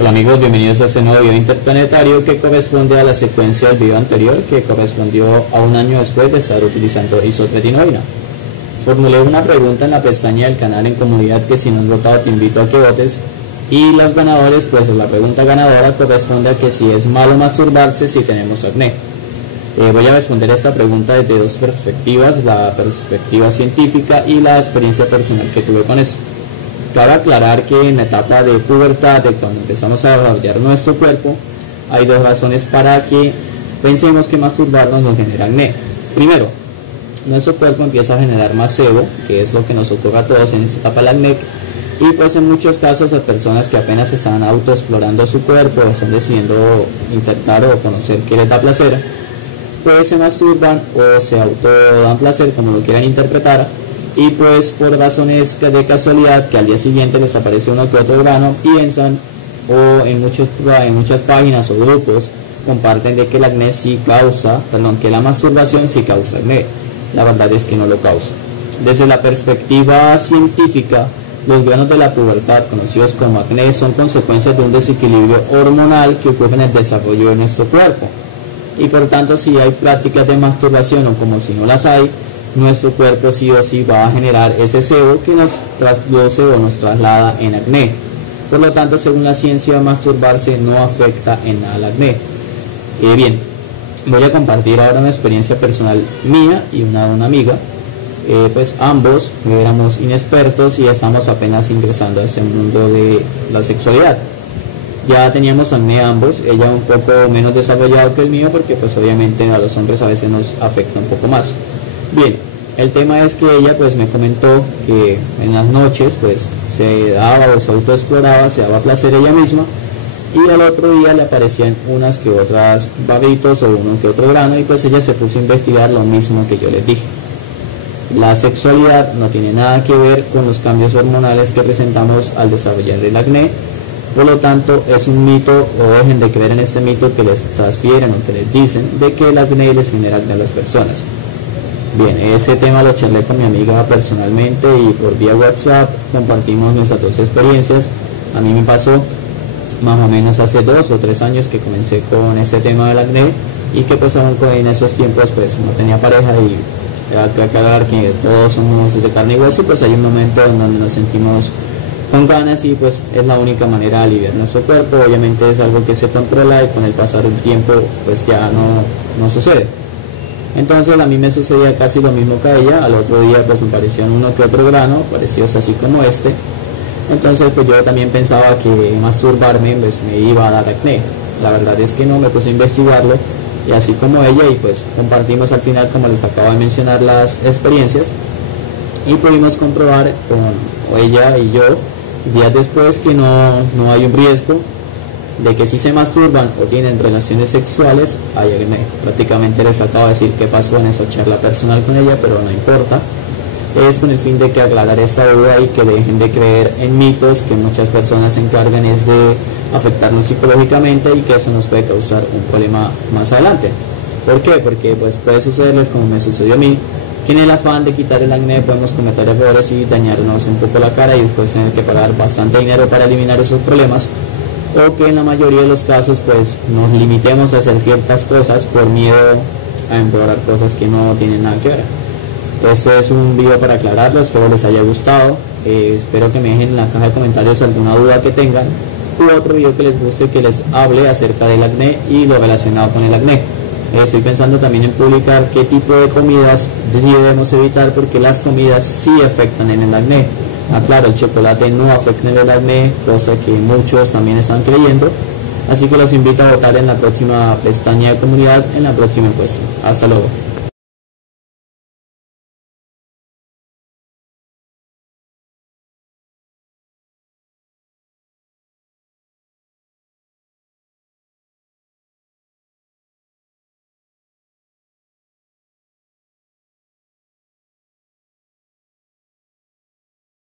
Hola amigos, bienvenidos a este nuevo video interplanetario que corresponde a la secuencia del video anterior, que correspondió a un año después de estar utilizando isotretinoína. Formulé una pregunta en la pestaña del canal en comunidad que si no has votado te invito a que votes, y los ganadores, pues la pregunta ganadora corresponde a que si es malo masturbarse si tenemos acné. Voy a responder esta pregunta desde dos perspectivas, la perspectiva científica y la experiencia personal que tuve con eso. Cabe aclarar que en la etapa de pubertad, de cuando empezamos a desarrollar nuestro cuerpo, hay dos razones para que pensemos que masturbarnos nos genera acné. Primero, nuestro cuerpo empieza a generar más sebo, que es lo que nos ocurre a todos en esta etapa del acné, y pues en muchos casos las personas que apenas están autoexplorando su cuerpo, están decidiendo intentar o conocer qué les da placer, pues se masturban o se autodan placer, como lo quieran interpretar, y pues por razones de casualidad que al día siguiente les aparece uno que otro grano, piensan o en muchas páginas o grupos comparten de que el acné sí causa, que la masturbación sí causa acné. La verdad es que no lo causa. Desde la perspectiva científica, los granos de la pubertad, conocidos como acné, son consecuencias de un desequilibrio hormonal que ocurre en el desarrollo de nuestro cuerpo, y por tanto si hay prácticas de masturbación o como si no las hay, nuestro cuerpo sí o sí va a generar ese sebo que nos trasluce o nos traslada en acné. Por lo tanto, según la ciencia, masturbarse no afecta en nada al acné. Bien, voy a compartir ahora una experiencia personal mía y una de una amiga. Pues ambos éramos inexpertos y estamos apenas ingresando a este mundo de la sexualidad. Ya teníamos acné ambos, ella un poco menos desarrollado que el mío porque pues obviamente a los hombres a veces nos afecta un poco más. Bien, el tema es que ella pues me comentó que en las noches pues se daba o se autoexploraba, se daba placer ella misma, y al otro día le aparecían unas que otras barritos o uno que otro grano, y pues ella se puso a investigar lo mismo que yo les dije. La sexualidad no tiene nada que ver con los cambios hormonales que presentamos al desarrollar el acné. Por lo tanto, es un mito, o dejen de creer en este mito que les transfieren o que les dicen de que el acné les genera acné a las personas. Bien, ese tema lo charlé con mi amiga personalmente y por vía WhatsApp compartimos nuestras dos experiencias. A mí me pasó más o menos hace 2 o 3 años que comencé con ese tema del acné, y que pues aún en esos tiempos pues no tenía pareja, y hay que aclarar que todos somos de carne y hueso, pues hay un momento en donde nos sentimos con ganas y pues es la única manera de aliviar nuestro cuerpo. Obviamente es algo que se controla y con el pasar del tiempo pues ya no sucede. Entonces a mí me sucedía casi lo mismo que a ella. Al otro día pues me parecían uno que otro grano, parecidos así como este. Entonces pues yo también pensaba que masturbarme pues me iba a dar acné. La verdad es que no, me puse a investigarlo y así como ella, y pues compartimos al final, como les acabo de mencionar, las experiencias, y pudimos comprobar con ella y yo días después que no hay un riesgo de que si se masturban o tienen relaciones sexuales hay acné. Prácticamente les acabo de decir qué pasó en esa charla personal con ella, pero no importa. Es con el fin de que aclarar esta duda y que dejen de creer en mitos que muchas personas se encargan es de afectarnos psicológicamente, y que eso nos puede causar un problema más adelante. ¿Por qué? Porque pues puede sucederles como me sucedió a mí, que en el afán de quitar el acné podemos cometer errores y dañarnos un poco la cara y después tener que pagar bastante dinero para eliminar esos problemas, o que en la mayoría de los casos pues nos limitemos a hacer ciertas cosas por miedo a empeorar cosas que no tienen nada que ver. Esto es un video para aclararlo, espero les haya gustado, espero que me dejen en la caja de comentarios alguna duda que tengan, u otro video que les guste que les hable acerca del acné y lo relacionado con el acné. Estoy pensando también en publicar qué tipo de comidas debemos evitar, porque las comidas sí afectan en el acné. Claro, el chocolate no afecta en el acné, cosa que muchos también están creyendo, así que los invito a votar en la próxima pestaña de comunidad, en la próxima encuesta. Hasta luego.